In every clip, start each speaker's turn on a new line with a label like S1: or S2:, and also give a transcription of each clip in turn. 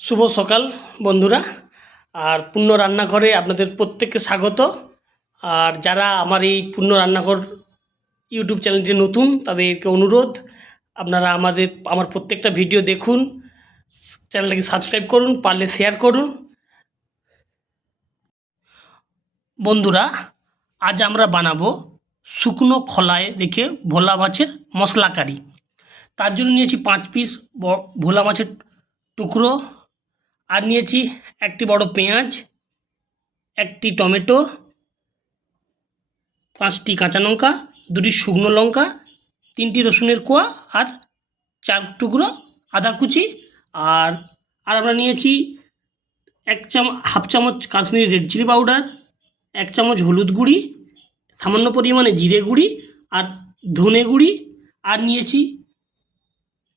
S1: শুভ সকাল, বন্ধুরা। আর পূর্ণ রান্নাঘরে আপনাদের প্রত্যেককে স্বাগত। আর যারা আমার এই পূর্ণ রান্নাঘর ইউটিউব চ্যানেলটি নতুন, তাদেরকে অনুরোধ, আপনারা আমাদের, আমার প্রত্যেকটা ভিডিও দেখুন, চ্যানেলটাকে সাবস্ক্রাইব করুন, পারলে শেয়ার করুন। বন্ধুরা, আজ আমরা বানাবো শুকনো খোলায় রেখে ভোলা মাছের মশলা কারি তার জন্য নিয়েছি পাঁচ পিস ভোলা মাছের টুকরো আর নিয়েছি একটি বড় পেঁয়াজ, একটি টমেটো, পাঁচটি কাঁচা লঙ্কা, দুটি শুকনো লঙ্কা, তিনটি রসুনের কোয়া আর চার টুকরো আদা কুচি। আর আর আমরা নিয়েছি এক চাম, হাফ চামচ কাশ্মীরি রেড চিলি পাউডার, এক চামচ হলুদ গুঁড়ি, সামান্য পরিমাণে জিরে গুঁড়ি আর ধনে গুঁড়ি। আর নিয়েছি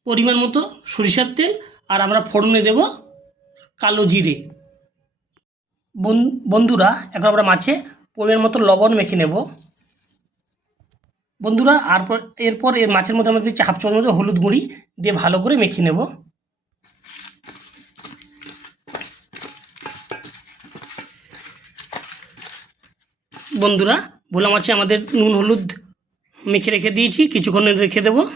S1: পরিমাণ মতো সরিষার তেল। আর আমরা ফোড়নে দেব কালো জিরে। বন- বন্ধুরা, এখন আমরা মাছে পরিমাণ মতো লবণ মেখে নেব। বন্ধুরা, আর এরপর এর মাছের মধ্যে আমরা দিচ্ছি হাফ চামচ মতো হলুদ গুঁড়ি দিয়ে ভালো করে মেখে নেব। বন্ধুরা, ভোলা মাছে আমাদের নুন, হলুদ মেখে রেখে দিয়েছি, কিছুক্ষণ রেখে দেবো।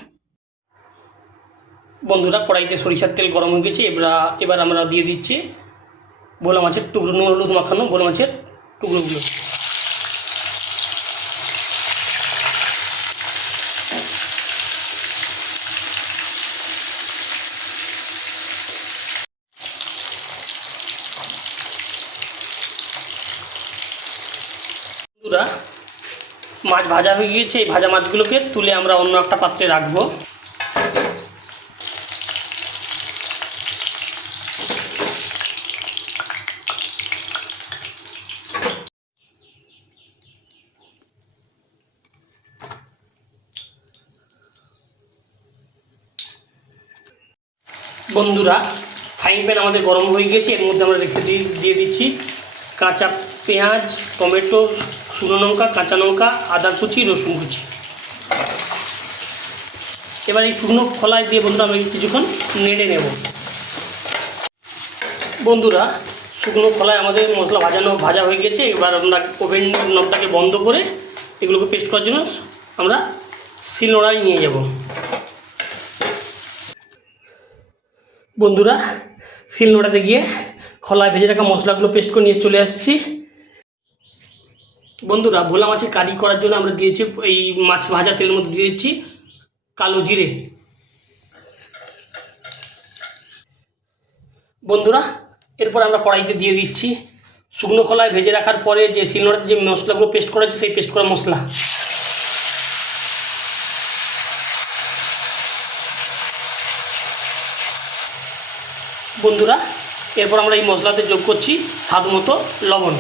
S1: বন্ধুরা কড়াইতে সরিষার তেল গরম হয়ে গেছে, এবার এবার আমরা দিয়ে দিচ্ছি ভোলা মাছের টুকরো, নুন, হলুদ মাখানো ভোলা মাছের টুকরোগুলো। বন্ধুরা, মাছ ভাজা হয়ে গিয়েছে, এই ভাজা মাছগুলোকে তুলে আমরা অন্য একটা পাত্রে রাখব। বন্ধুরা ফ্রাইং প্যান আমাদের গরম হয়ে গেছে, এর মধ্যে আমরা রেখে দিয়ে দিয়ে দিচ্ছি কাঁচা পেঁয়াজ, টমেটো, শুকনো লঙ্কা, কাঁচা লঙ্কা, আদা কুচি, রসুন কুচি। এবার এই শুকনো খোলায় দিয়ে বন্ধুরা আমরা কিছুক্ষণ নেড়ে নেব। বন্ধুরা, শুকনো খোলায় আমাদের মশলা ভাজানো, ভাজা হয়ে গেছে, এবার আমরা ওভেন নবটাকে বন্ধ করে এগুলোকে পেস্ট করার জন্য আমরা শিলনোড়ায় নিয়ে যাব। বন্ধুরা, শিলনোড়াতে গিয়ে খলায় ভেজে রাখা মশলাগুলো পেস্ট করে নিয়ে চলে আসছি। বন্ধুরা, ভোলা মাছের কারি করার জন্য আমরা দিয়েছি, এই মাছ ভাজা তেলের মধ্যে দিয়ে দিচ্ছি কালো জিরে। বন্ধুরা, এরপর আমরা কড়াইতে দিয়ে দিচ্ছি শুকনো খোলায় ভেজে রাখার পরে যে শিলনোড়াতে যে মশলাগুলো পেস্ট করা হচ্ছে সেই পেস্ট করা মশলা। বন্ধুরা, এরপর আমরা এই মশলাতে যোগ করছি স্বাদ মতো লবণ।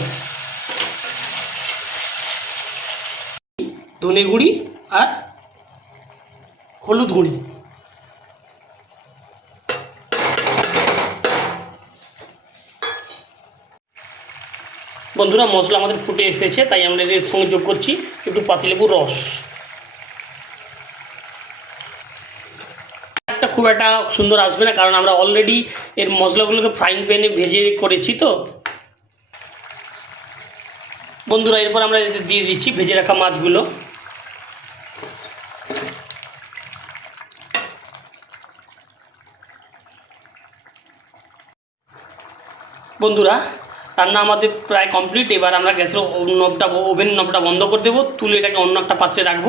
S1: ধনে গুঁড়ি আর হলুদ গুঁড়ি। বন্ধুরা, মশলা আমাদের ফুটে এসেছে, তাই আমরা এর সঙ্গে যোগ করছি একটু পাতিলেবুর রস। একটা সুন্দর আসবে না, কারণ আমরা অলরেডি এর মশলাগুলোকে ফ্রাইং প্যানে ভেজে করেছি তো। বন্ধুরা, এরপর আমরা এতে দিয়ে দিচ্ছি ভেজে রাখা মাছগুলো। বন্ধুরা, রান্না আমাদের প্রায় কমপ্লিট এবার আমরা গ্যাসের নবটা, ওভেন নবটা বন্ধ করে দেবো, তুলে এটাকে অন্য একটা পাত্রে রাখব।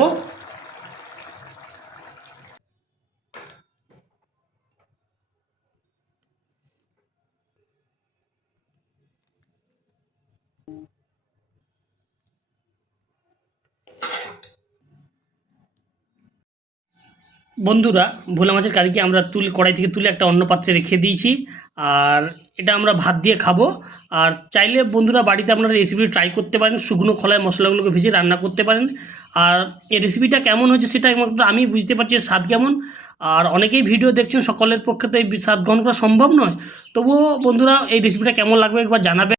S1: বন্ধুরা, ভোলা মাছের কারিকে আমরা তুলে, কড়াই থেকে তুলে একটা অন্য পাত্রে রেখে দিয়েছি। আর এটা আমরা ভাত দিয়ে খাব। আর চাইলে বন্ধুরা, বাড়িতে আপনারা রেসিপি ট্রাই করতে পারেন, শুকনো খোলায় মশলাগুলোকে ভেজে রান্না করতে পারেন। আর এই রেসিপিটা কেমন হয়েছে সেটা একমাত্র আমি বুঝতে পারছি স্বাদ কেমন। আর অনেকেই ভিডিও দেখছেন, সকলের পক্ষে তো এই স্বাদ গ্রহণ করা সম্ভব নয়। তবুও বন্ধুরা, এই রেসিপিটা কেমন লাগবে একবার জানাবে